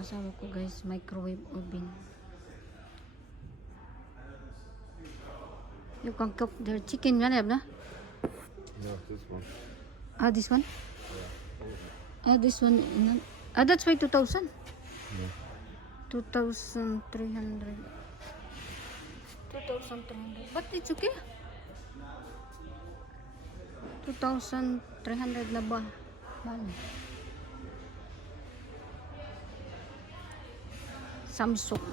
asawa ko guys, microwave oven. You can cook the chicken, na? No, this one. Ah, this one? Ah, this one. That's why 2,000. No. 2,300. 2,300. But it's okay. 2,300 na ba? Bali. Samsung.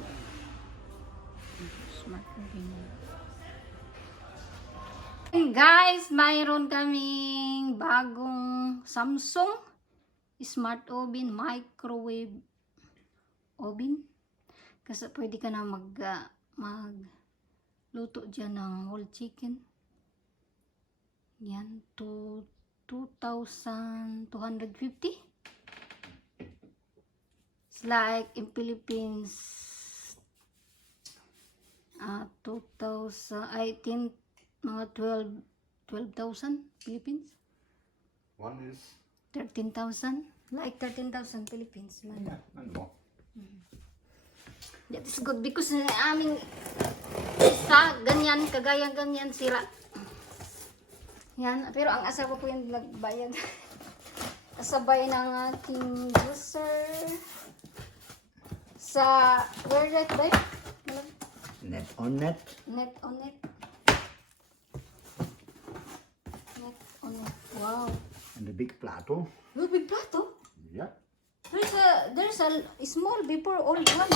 Smart oven. Hey guys, mayroon kaming bagong Samsung smart oven, microwave oven. Kasi pwede ka na magluto dyan ng whole chicken. Yan, 2,250. It's like in Philippines, 2,000, I think mga 12,000 Philippines. One is 13,000, like 13,000 Philippines. Man. yeah, and more. That is good because aming isa, ganyan, kagaya ganyan, sira. Yan, pero ang asawa ko yung nagbayad. Kasabay ng aking user sa, where that ba? Net on net. Net on net. Net on net. Wow. And the big plato. Oh, big plato. Yeah. There's a small before old one. No,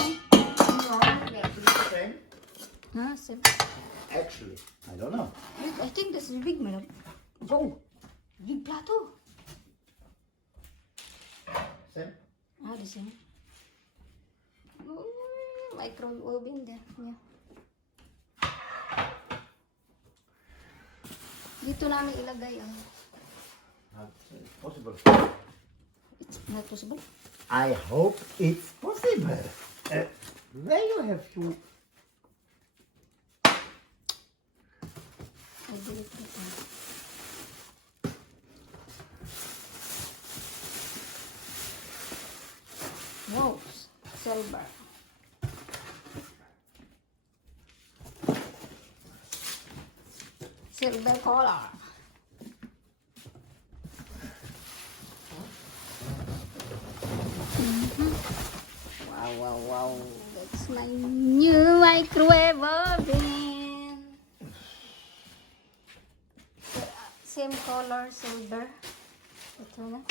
yeah, it's the same. Huh? So, Actually, I don't know. I think this is big, madam. Wow. Big plato. Same. Ah, the same. Microwave oven there. Yeah. Dito namin ilagay ang. Not possible. It's not possible. I hope it's possible. There you have to. I delete it. Wow, silver. Silver color. Wow. That's my new microwave oven. Same color, silver. Ito na.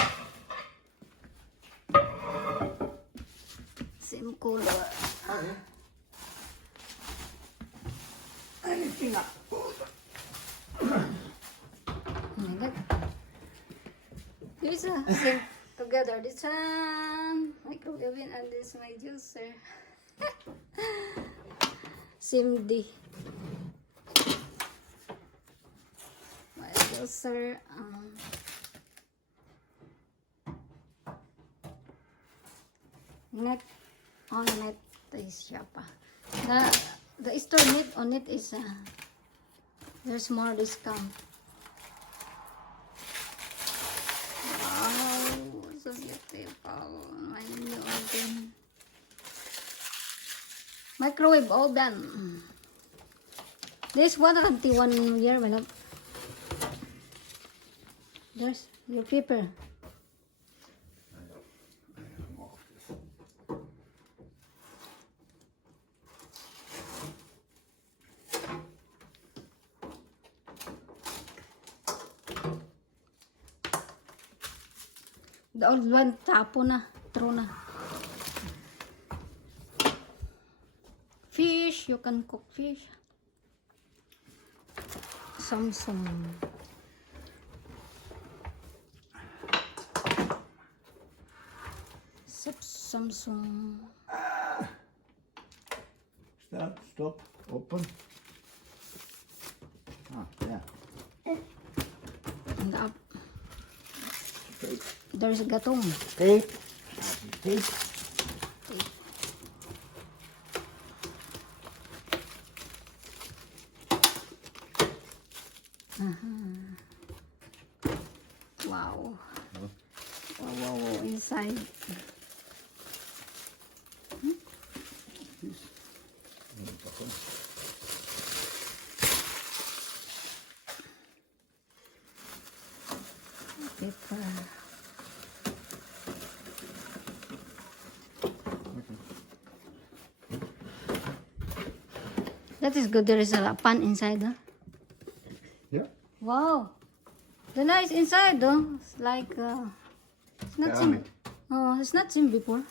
Same color. Anything up. Oh my god. There's a same together. This one microwave oven and this my juicer. Same day. My juicer. Net on net is siya pa. The store net on it is there's more discount. Wow, so beautiful. My new oven. Microwave oven. This 121 year, my love. There's your paper. The old one, tapo na. Throw na. Fish, you can cook fish. Samsung. Samsung. Stop, open. Yeah. And up. Tape. There's a gatong. Tape. Tape. Wow. Wow, inside. That is good. There is a pan inside, huh? Yeah. Wow. The nice inside, though. It's like, it's not seen. Ceramic. Oh, it's not seen before.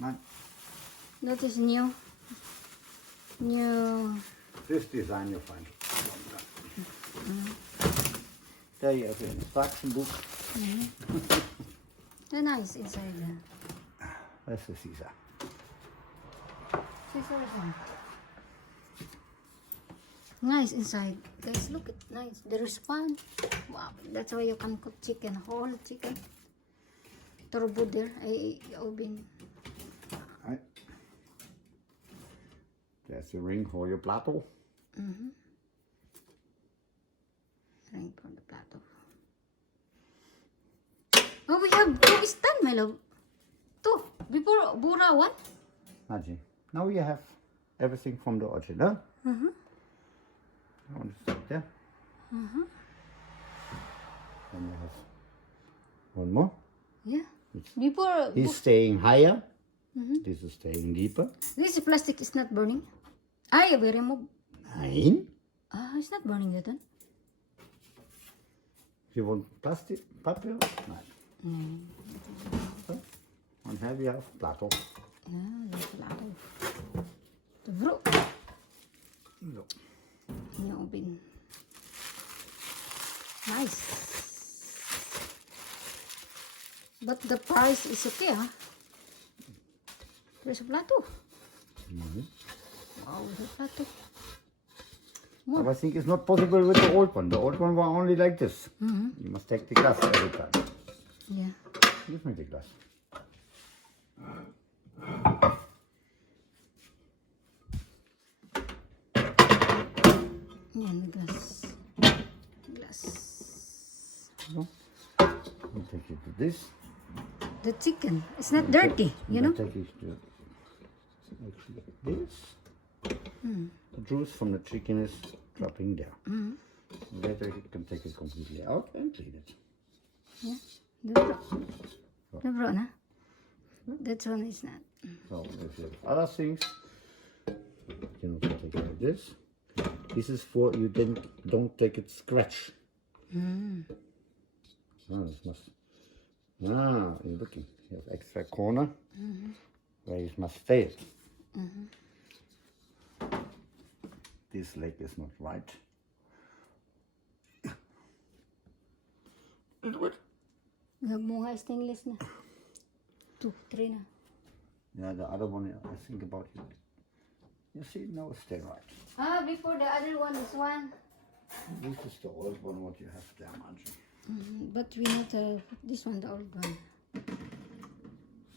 Man, That is new. New. this design you find. There you have the instruction book. The nice inside. That's the Caesar. Nice inside. Guys, look at nice. There is pan. Wow. That's why you can cook chicken. Whole chicken. Turbo there. I oven. Right. There's the ring for your plato. Ring for the plato. Oh, we have two stand, my love. Two. Before Bura one. Imagine. Now you have everything from the original. I want to stop there. Then you have one more. Yeah. Before. He's staying higher. This is staying deeper. This plastic is not burning. I will remove. 9. Ah, it's not burning yet. Huh? You want plastic paper? 9. So, and here we have plato. Yeah, that's a lot of. The bro. No. New oven. Nice. But the price is okay, huh? There's a plato. Wow, there's a plato. But I think it's not possible with the old one. The old one was only like this. You must take the glass every time. Yeah. Give me the glass. Yeah, the glass. Glass. No. You take it to this. The chicken. It's not dirty, you know? Take it to actually this. The juice from the chicken is dropping there. Later you can take it completely out and clean it. Yeah. The bro. The bro, na? That one is not. So if you have other things, you can also take it like this. This is for you don't take it scratch. This must. You're looking. You have extra corner where you must stay it. This leg is not right. We have more stainless na. 2, 3 na. Yeah, the other one, I think about it. You see, now it's stay right. Ah, before the other one is one. This is the old one, what you have there, Margie. But we not this one, the old one.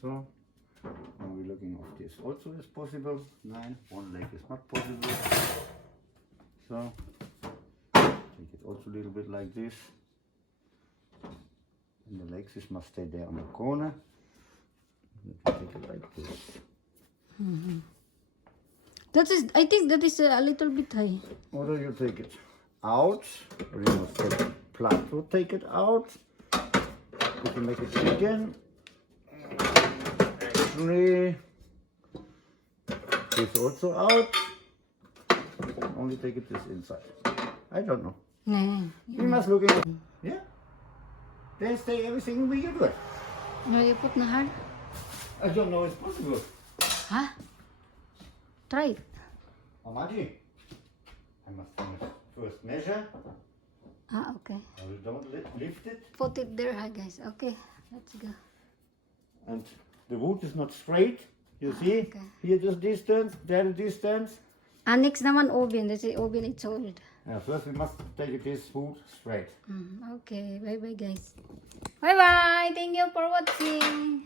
So, now we're looking at this. Also is possible. 9, one leg is not possible. So, take it also a little bit like this. And the legs must stay there on the corner. You can take it like this. That is, I think that is a little bit high. Or you take it out, or you must take it plato, take it out. You can make it again. Actually, this also out. Only take it this inside. I don't know. Nah. We must look at it. Yeah. They stay everything we do it. No, you put na hard. I don't know it's possible. Huh? Try it. Amadi, I must finish first measure. Ah, okay. I will don't lift it. Put it there, hi guys. Okay, let's go. And the wood is not straight. You see? Okay. Here the distance, there the distance. And next naman oven. That's the oven it's old. First we must take this wood straight. Okay, bye bye guys. Bye bye. Thank you for watching.